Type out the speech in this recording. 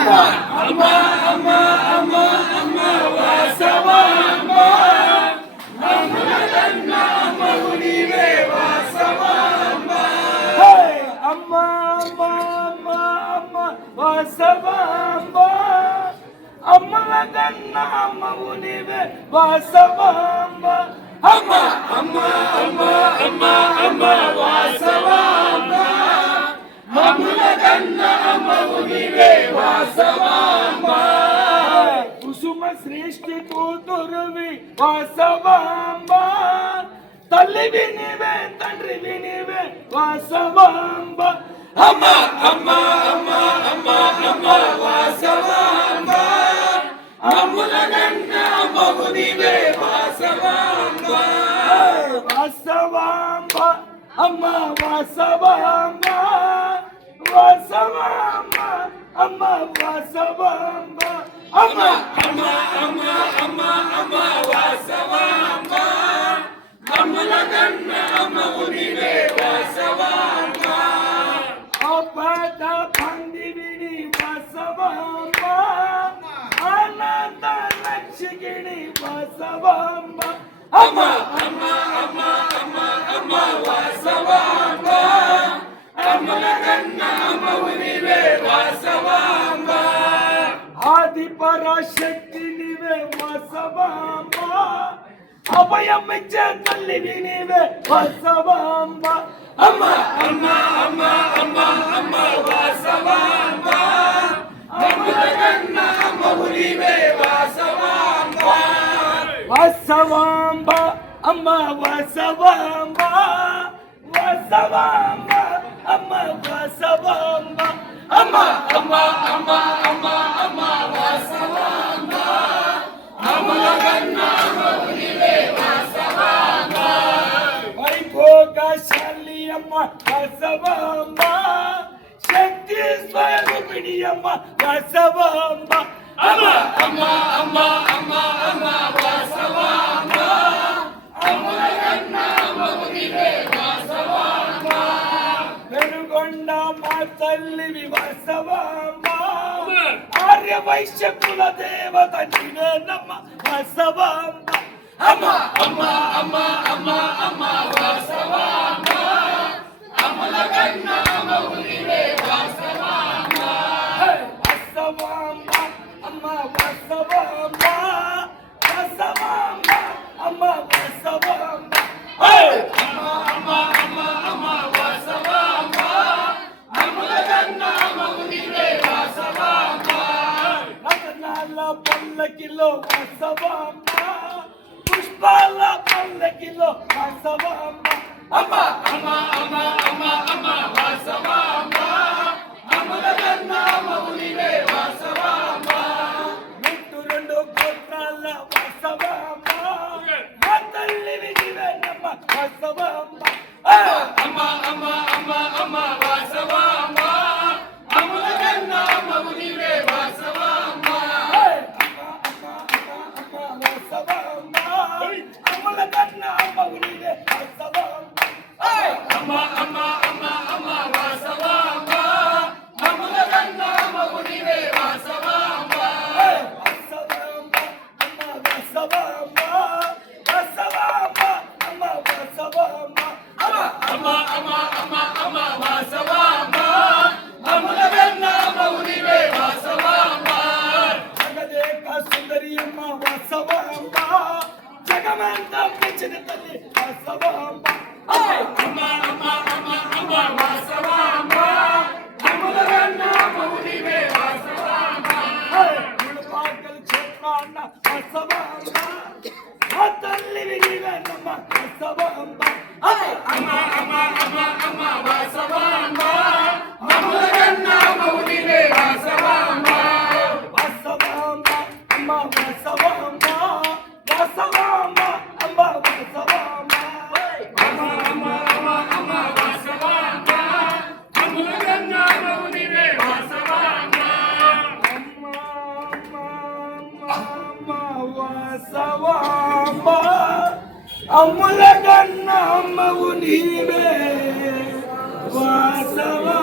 అమ్మా అమ్మా అమ్మా అమ్మా అమ్మా వాసవాంబా అమ్మలగన్న అమ్మవు నీవే వాసవాంబా అమ్మా అమ్మా అమ్మా అమ్మా వాసవాంబా అమ్మలగన్న అమ్మవు నీవే వాసవాంబా అమ్మా అమ్మా అమ్మా అమ్మా అమ్మా వాసవాంబా అమ్మలగన్న అమ్మవు నీవే వాసవాంబా కుసుమ శ్రేష్ఠి కూతురువి వాసవాంబా తల్లివి నీవే తండ్రివి నీవే వాసవాంబా అమ్మా అమ్మా అమ్మా అమ్మా అమ్మా వాసవాంబా అమ్మలగన్న అమ్మవు నీవే వాసవాంబా వాసవాంబా అమ్మా వాసవాంబా వాసవాంబా అమ్మా వాసవాంబా అమ్మా అమ్మా అమ్మా అమ్మా అమ్మా వాసవాంబా అమ్మలగన్న అమ్మవు నీవే వాసవాంబా అపద పందివిని వాసవాంబా అనాథ రక్షకిని వాసవాంబా అమ్మా అమ్మా అమ్మా అమ్మా అమ్మా వాసవాంబా అమ్మలగన్న అమ్మవు నీవే వాసవాంబా ఆది పరాశక్తి నీవే వాసవాంబా అభయమిచ్చే తల్లివి నీవే వాసవాంబా అమ్మా అమ్మా అమ్మా అమ్మా అమ్మా వాసవాంబా అమ్మలగన్న అమ్మవు నీవే వాసవాంబా వాసవాంబా అమ్మా వాసవాంబా వాసవాంబా అమ్మా వాసవాంబా అమ్మా అమ్మా అమ్మా అమ్మా అమ్మా వాసవాంబా అమ్మలగన్న అమ్మవు నీవే వాసవాంబా వైభోగశాలి అమ్మ వాసవాంబా శక్తి స్వరూపిణి అమ్మ వాసవాంబా అమ్మా అమ్మా అమ్మా అమ్మా అమ్మా వాసవాంబా అమ్మలగన్న అమ్మవు నీవే వాసవాంబా పెనుగొండ మా తల్లివి వాసవాంబా ఆర్య వైశ్య కుల దేవత నీవేనమ్మ వాసవాంబా అమ్మా అమ్మా అమ్మా అమ్మా అమ్మా వాసవాంబా అమ్మలగన్న అమ్మవు నీవే వాసవాంబా వాసవాంబా అమ్మా వాసవాంబా వాసవాంబా అమ్మా వాసవాంబా అమ్మా అమ్మా అమ్మా అమ్మా వాసవాంబా అమ్మలగన్న అమ్మవు నీవే వాసవాంబా రతనాల పల్లకిలో వాసవాంబా పుష్పాల పల్లకిలో వాసవాంబా అమ్మా అమ్మా అమ్మా అమ్మా అమ్మా వాసవాంబా అమ్మలగన్న అమ్మవు నీవే వాసవాంబా నిట్టు రెండు గోత్రాల వాసవాంబా మా తల్లివి నీవేనమ్మ వాసవాంబా అమ్మా అమ్మా అమ్మా అమ్మా వాసవాంబా అమ్మలగన్న అమ్మవు నీవే వాసవాంబా అమ్మా అమ్మా అమ్మా అమ్మా వాసవాంబా అమ్మలగన్న అమ్మవు నీవే వాసవాంబా అమ్మా అమ్మా అమ్మా అమ్మా వాసవాంబా అమ్మలగన్న అమ్మవు నీవే వాసవాంబా వాసవాంబా అమ్మా వాసవాంబా వాసవాంబా అమ్మా వాసవాంబా అమ్మా అమ్మా అమ్మా అమ్మా వాసవాంబా అమ్మలగన్న అమ్మవు నీవే వాసవాంబా జగదేక సుందరి అమ్మ వాసవాంబా జగమంతా పెంచిన తల్లి వాసవాంబా అమ్మా అమ్మా అమ్మా అమ్మా వాసవాంబా అమ్మలగన్న అమ్మవు నీవే వాసవాంబా ముళపాకలు చేస్తాన్న వాసవాంబా మా తల్లివి నీవేనమ్మ వాసవాంబా అమ్మా అమ్మా అమ్మా అమ్మా వాసవాంబా అమ్మలగన్న అమ్మవు నీవే వాసవాంబా వాసవాంబా అమ్మా వాసవాంబా వాసవాంబా అమ్మా వాసవాంబా అమ్మా అమ్మా అమ్మా అమ్మా వాసవాంబా అమ్మలగన్న అమ్మవు నీవే వాసవాంబా అమ్మా అమ్మా అమ్మా వాసవాంబా అమ్మలగన్న అమ్మవు నీవే వాసవాంబా